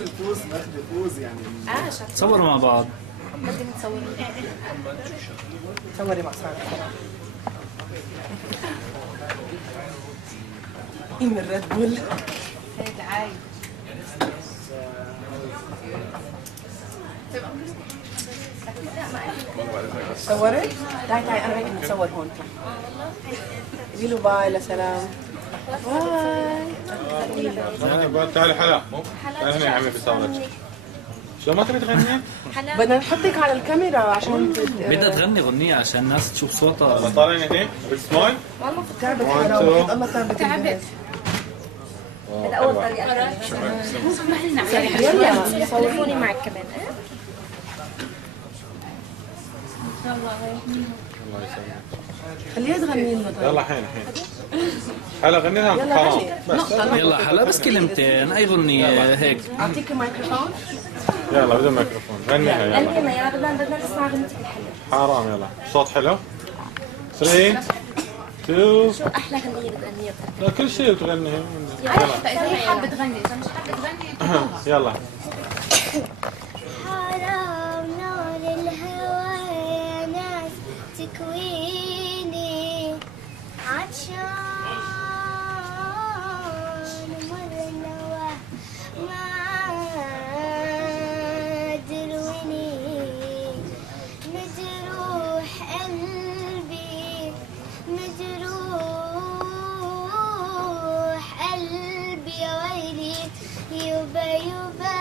الفوز ناخذ الفوز يعني. تصوروا مع بعض. بدنا نصور. صوري مع سارة. من ريد بول. تعالي. صورت؟ تعالي انا هيك بتصور هون. قولي له باي لسلام. باي. تعالي حلا. تعالي هنا يا عمي بصورك. شو ما تبي تغني؟ بدنا نحطك على الكاميرا عشان بدها تغني غنية عشان الناس تشوف صوتها. طالعين هيك بالسماي. والله تعبت حرام. الله تعبت. هذا أول طريقة. يلا صوروني معك كمان. خليها تغني لنا طيب. يلا حين حلا غني لها حرام. يلا حلا بس كلمتين أي غنية هيك. أعطيك الميكروفون. يلا بدون ميكروفون غنيها يلا. يلا بدنا نسمع غنيتك الحلوة. حرام يلا صوت حلو. 3 2 شو أحلى غنية بتغنيها؟ لا كل شيء بتغنيه. إذا هي حابة تغني، إذا مش حابة تغني يلا. حرام نار الهوى يا ناس تكويني عطشان مر النوى ما درويني مجروح قلبي مجروح قلبي يا ويلي يوبا يوبا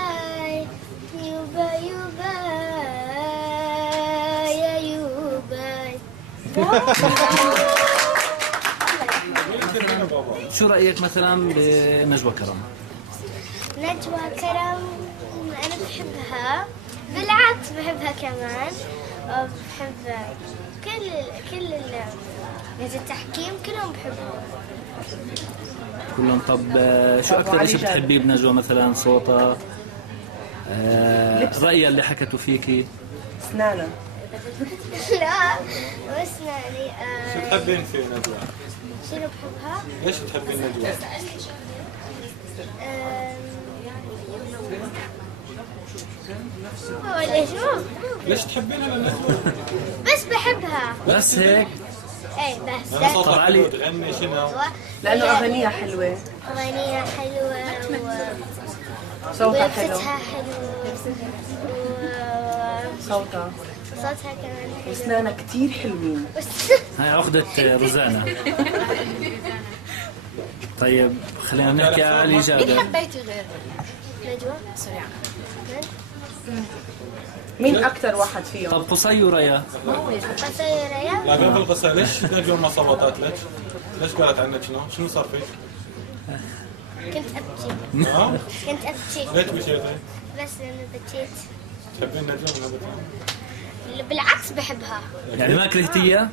يوبا يوبا يا يوبا. شو رأيك مثلا بنجوى كرم؟ نجوى كرم أنا بحبها، بالعكس بحبها كمان، بحب كل ناس التحكيم كلهم بحبهم. كلهم. طب شو أكثر شيء بتحبيه بنجوى مثلا؟ صوتها، رأيها اللي حكته فيكي؟ اسنانها. لا مو اسناني. شو تحبين في نجوى؟ شنو بحبها؟ ليش تحبين نجوى؟ ليش تحبينها لنجوى؟ بس بحبها. بس هيك؟ ايه بس. أنا صوتها حلو تغني شنو؟ لأنه أغنية حلوة. أغنية حلوة صوتها حلو. ولبستها حلو. صوتها. صوتها كمان حلو. أسنانها كتير حلوين. هاي عقدة روزانا. طيب خلينا نحكي على علي جابر. مين حبيتي غير نجوى؟ سريعة؟ مين أكثر واحد فيهم؟ طب قصي وريا؟ قصيرة يا؟ لا قبل القصة ليش نجوى ما صوتت لك؟ ليش قالت عنك شنو؟ شنو صار فيك؟ كنت أبكي. ها؟ كنت أبكي. ليش بكيتي؟ بس لأنه بكيت. تحبين نجوى من أبدا؟ بالعكس بحبها. يعني ما كرهتيها؟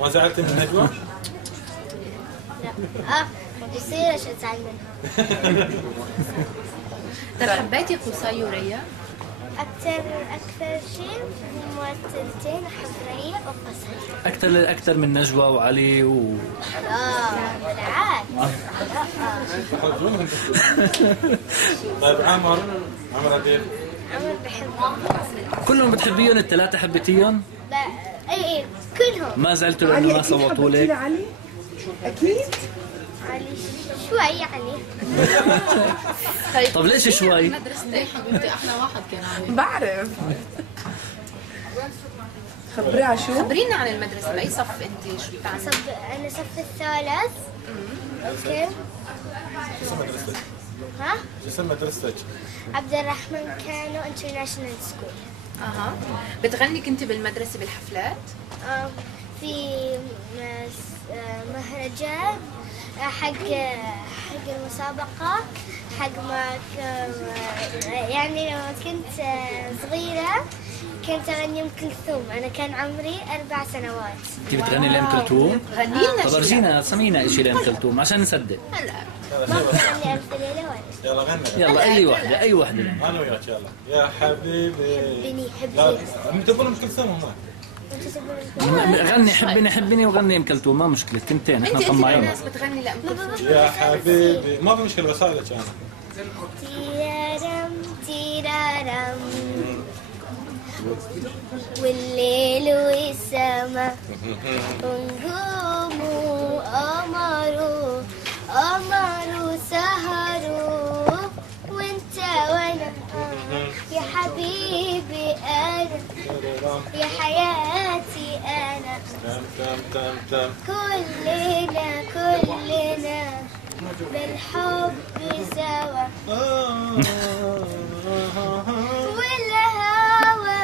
ما زعلتي من نجوى؟ لا. ما بيصير أزعل منها. طيب حبيتي قصي وريا؟ أكثر شيء ممثلتين أحب ريا وقصي. أكثر من نجوى وعلي و... لا بالعكس. طيب عمر أديب عمر بحبهم. كلهم بتحبيهم؟ الثلاثة حبيتيهم؟ اي كلهم. ما زعلتوا لأنه ما صوتوا لك؟ علي؟ أكيد؟ علي شوي يعني. طب ليش شوي؟ مدرستي حبيبتي أحلى واحد كان علي. بعرف. خبريها شو؟ خبرينا عن المدرسة، بأي صف أنت شو بتعملي؟ أنا صف الثالث. أوكي. شو اسم مدرستك؟ ها؟ شو اسم مدرستك؟ عبد الرحمن كانو انترناشونال سكول. أها. بتغني كنت بالمدرسة بالحفلات؟ في مهرجان حق المسابقة حق ما يعني لما كنت صغيرة كنت أغني أم كلثوم. أنا كان عمري 4 سنوات. انت بتغني لأم كلثوم؟ غني لنا طب ارجينا سمينا شيء لأم كلثوم عشان نصدق. هلا ما بغني ألف ليلة وليلة. يلا غني. يلا أي وحدة. أنا وياك يلا. يا حبيبي. حبني لا حبني. أنت تقول مش كلثوم هناك. غني حبني حبني وغني ام كلثوم، ما مشكله، تنتين احنا طماعين. الناس بتغني لأم كلثوم. يا حبيبي ما في مشكله، بس لك انا. تيرارم تيرارم والليل والسما ونجوم وقمر قمر سهروا وانت وانا يا حبيبي انا يا حياتي انا كلنا بالحب سوا والهوى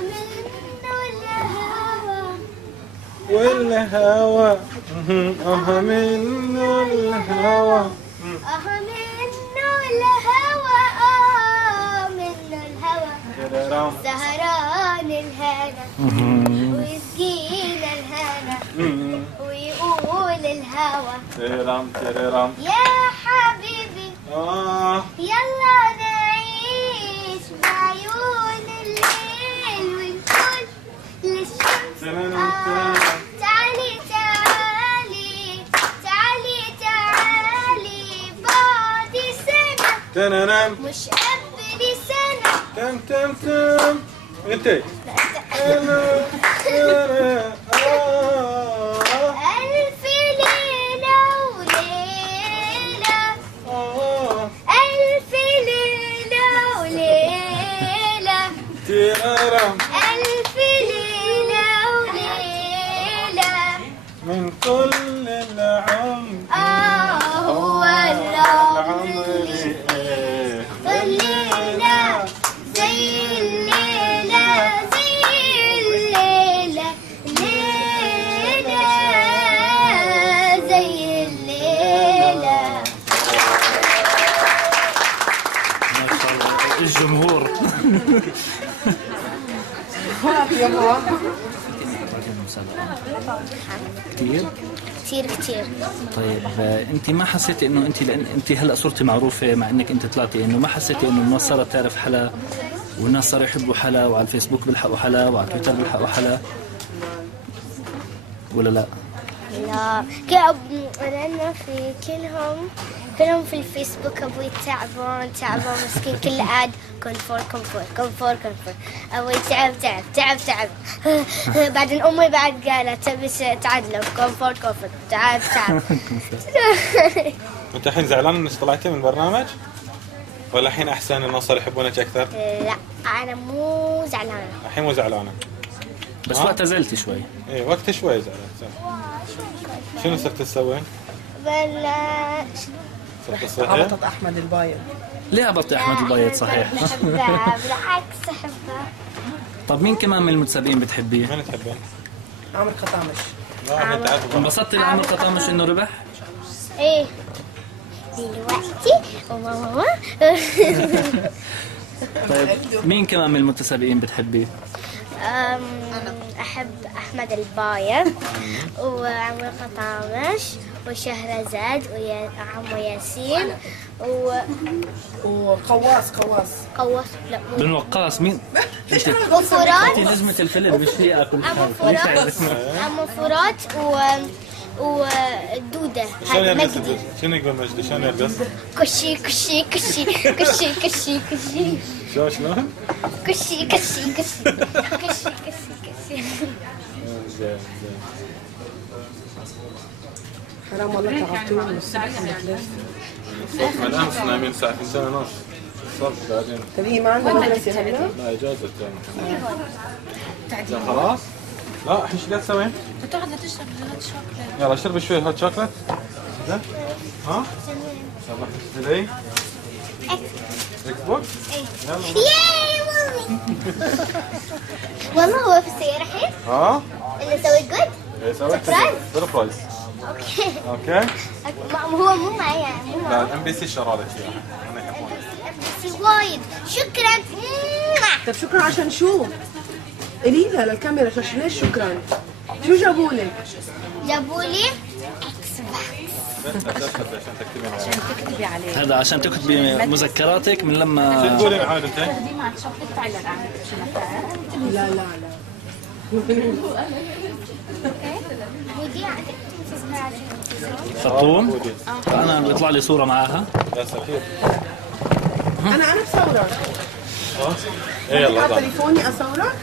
منه الهوى والهوى منه الهوى منه الهوى سهران الهنا ويسقينا الهنا ويقول الهوى تيرام يا حبيبي يلا نعيش بعيون الليل ونقول للشمس تعالي تعالي تعالي تعالي بعد سنة مش قبل سنة تم انت ألف ليلة وليلة ألف ليلة وليلة تيرام ألف ليلة وليلة من كل العمر هو العمر الليلة زي الليلة زي الليلة ليلة زي الليلة. ما شاء الله الجمهور. كتير طيب انت ما حسيتي انه انت، لان انت هلا صرتي معروفه مع انك انت طلعتي، انه ما حسيتي انه الناس صارت تعرف حلا والناس صاروا يحبوا حلا وعلى الفيسبوك بيلحقوا حلا وعلى تويتر بيلحقوا حلا ولا لا؟ لا لأنه في كلهم في الفيسبوك أبوي تعبان مسكين كل قاعد كونفور أبوي تعب بعدين أمي بعد قالت تبي تعدلوا كونفور تعب انت الحين زعلان انك طلعتي من البرنامج؟ ولا الحين احسن الناس صاروا يحبونك اكثر؟ لا أنا مو زعلانة. الحين مو زعلانه بس وقت زلتي شوي. اي وقت شوي زعلت. شنو صرت تسوين؟ صرت تصيحي؟ عبطت احمد البايض. ليه عبطت احمد البايض؟ صحيح. بالعكس أحبها. طب مين كمان من المتسابقين بتحبيه؟ مين تحبين؟ عامر خطامش. لا انت عارف. انبسطتي لعمر قطامش انه ربح؟ ايه دلوقتي وماما. طيب مين كمان من المتسابقين بتحبيه؟ أحب أحمد البايض وعمر قطامش وشهرزاد وعمو ياسين وقواص لا بن وقاص. مين؟ انت وفرات نجمة الفيلم مش في اكل عمو فرات ودودة مجدي. شنو يقول مجدي؟ شلون يلبس؟ كشي شلون؟ كشي زين. حرام والله تعبتوني من الصبح من امس نايمين الساعه 2:30 الصبح بعدين. طيب هي ما عندها مدرسة هلا؟ لا اجازه كان. خلاص؟ لا الحين ايش قاعد تسوين؟ بتقعد تشرب هوت شوكليت. يلا اشربي شوي هوت شوكلت. زين؟ ها؟ يلا تشتري؟ اكس بوكس؟ يلا. ياي مامي. والله هو في السيارة الحين؟ ها؟ اللي سويت جود؟ ايه سويت سربرايز. اوكي. هو مو معي لا الام بي سي شرى لك اياها. انا كمان. وايد شكرا. طيب شكرا عشان شو؟ قولي لها للكاميرا عشان ليش شكرا؟ شو جابوا لك؟ جابوا لي عشان تكتبي عليه. هذا عشان تكتبي مذكراتك من لما شو تقولين عادة؟ تاخديه مع الشوكليت تاعي للقعدة. لا ودي عندك تنفذها عشان فطوم. فانا بيطلع لي صوره معاها. يا سفير. انا بصورك. ايه يلا على طلع. تليفوني اصورك؟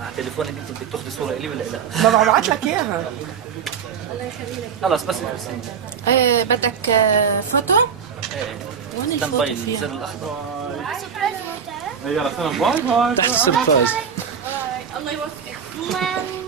على تليفونك انت بدك تاخذي صوره الي ولا لا؟ ما ببعت لك اياها. خلص بس بدك فوتو؟ وين الفوتو باي فيها؟ الزر الاخضر يلا سلام باي باي. تحت السربرايز. الله يوفقك. ماما